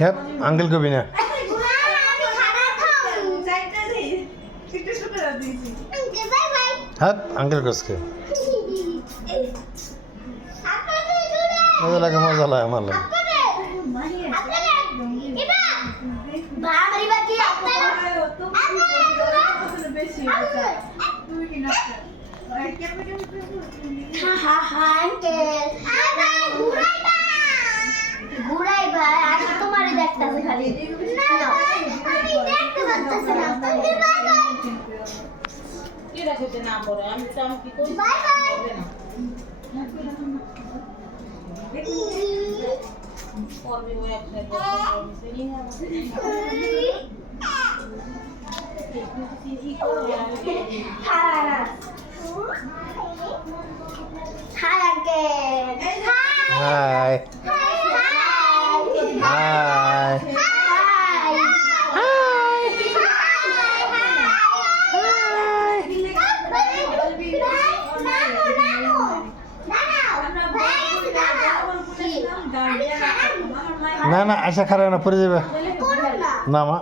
হ্যাঁ আঙ্কেল কবি না হ্যাঁ আঙ্কেল কসকে মজা লাগে আমার লাগে ঘুরাই ভাই আজ তোমারই দেখতেছে খালি আমি দেখতে পাচ্ছি না কি রাখতে না পড়ে আমি তো আমি কি করি বাই বাই পড়বে ওই একটা সেরি না হাই আঙ্কেল হাই হাই না না আশা খারাপ না পড়ে যাবে না মা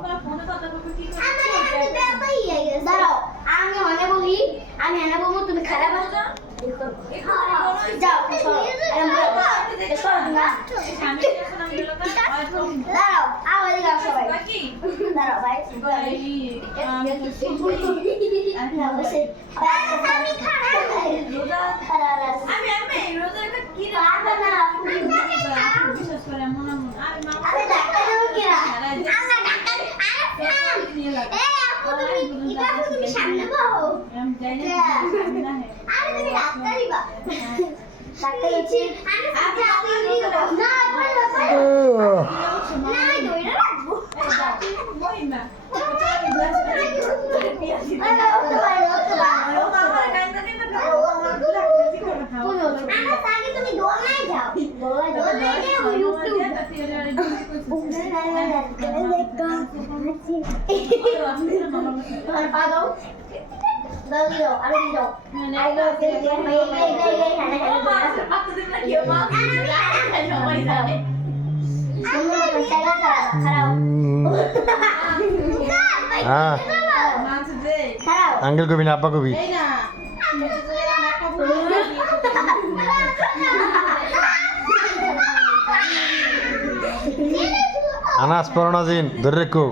দাঁড়াও আমি অনে বলি আমি এনে বলবো তুমি খারাপ আছো যাও দাঁড়াও আওয়াজ গাও সবাই দাঁড়াও ভাই আমি খারাপ আমি রোজা কি পারবে না বিশ্বাস করে মনে আমি ডাক্তার দেব কি না আমরা ডাক্তার এই আপু তুমি ইবাবু তুমি সামনে বসো আমি জানি না আরে তুমি ডাক্তারই বা ডাক্তার হচ্ছে আচ্ছা আপনি না না দইরা রাখবো বই না তুমি দোলনায় যাও দোলনায় গিয়ে ইউটিউব পা দাও দাও আরে দাও আই গো আঙ্কেল কবি না আব্বা কবি আনাস পরনাজিন ধরে রেখো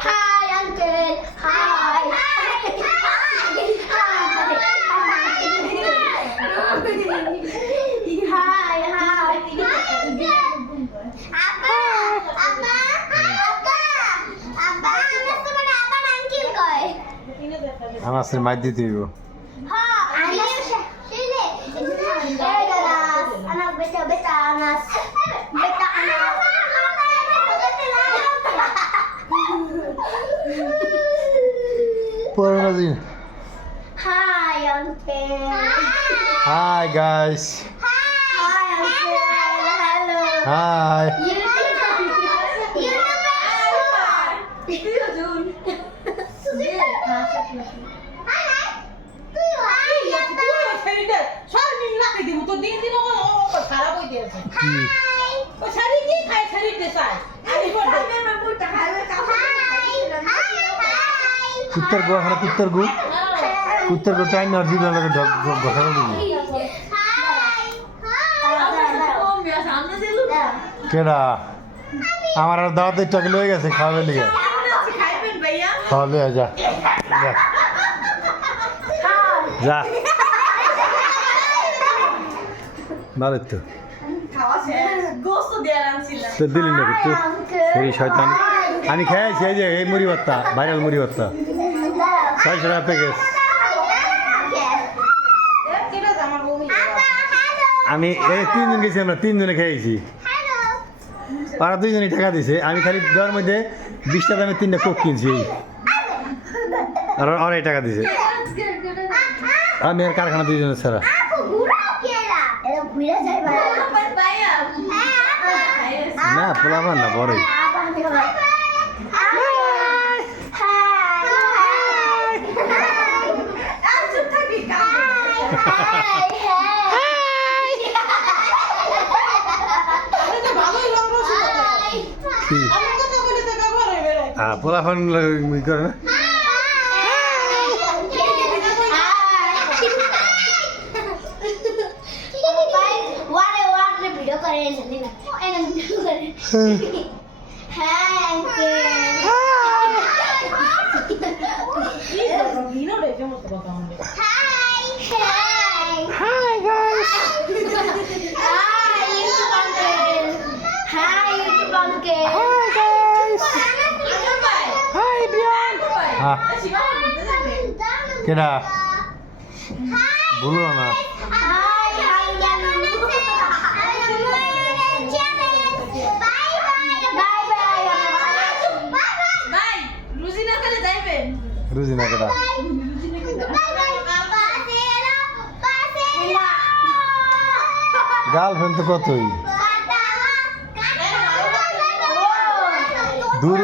Hi, Uncle. Hi. আনাসের মাইর দিতে হইব পরনাজিন Hi, Uncle. Hi guys. Hi, Uncle. Hello. Hi. কুত্তার গো এখানে কুত্তার গো টাইম আর দিন লাগে গঠানো দিবি কেডা আমার আর দাওয়াতের টাকা লয়ে গেছে খাওয়াবে লিগে খাওয়ালে যা যা ভালো তো খাওয়া শেষ গোস্ত দিয়ে আনছিলাম তো দিলি না একটু সেই শয়তান আমি খেয়েছি এই যে এই মুড়ি ভর্তা ভাইরাল মুড়ি ভর্তা 600 টাকা প্যাকেজ কেটে আমার বমি আমি এই 3 জন গেছি আমরা 3 জনে খেয়েছি ওরা 2 জনই টাকা দিছে আমি খালি দেওয়ার মধ্যে 20 টাকা দামে 3টা কোক কিনছি আর ওরাই টাকা দিছে আমি আর কারখানা 2 জনের ছাড়া না পোলাপান না বড় পোলাপান করে না কেডা বলো না রুজিনা কেডা গার্লফ্রেন্ড তো কতই দূর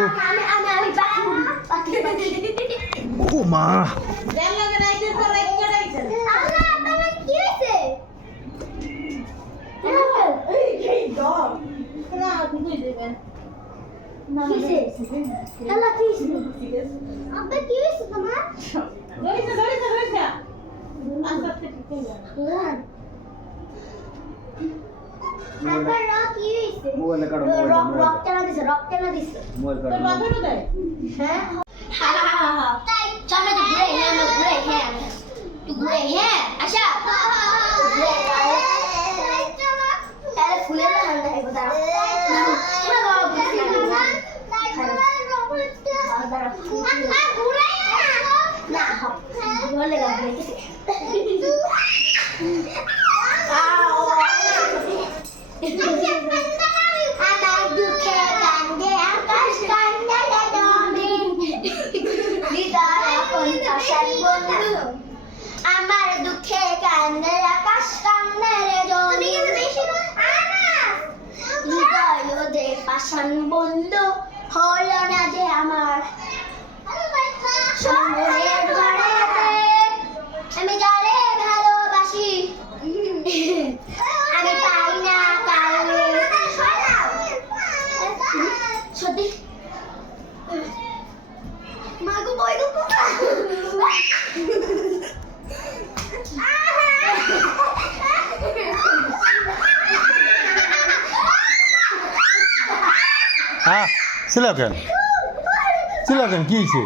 ও মা আমার দুঃখে কান্দে আকাশ কান্দে রে জমি হৃদয় যে পাষাণ বন্ধু হলো না যে আমার মনের ঘরেতে আমি যারে ভালোবাসি আমি পাই না কাউরে সত্যি মাগো বই গো হ্যাঁ ছিল কেন কি হয়েছে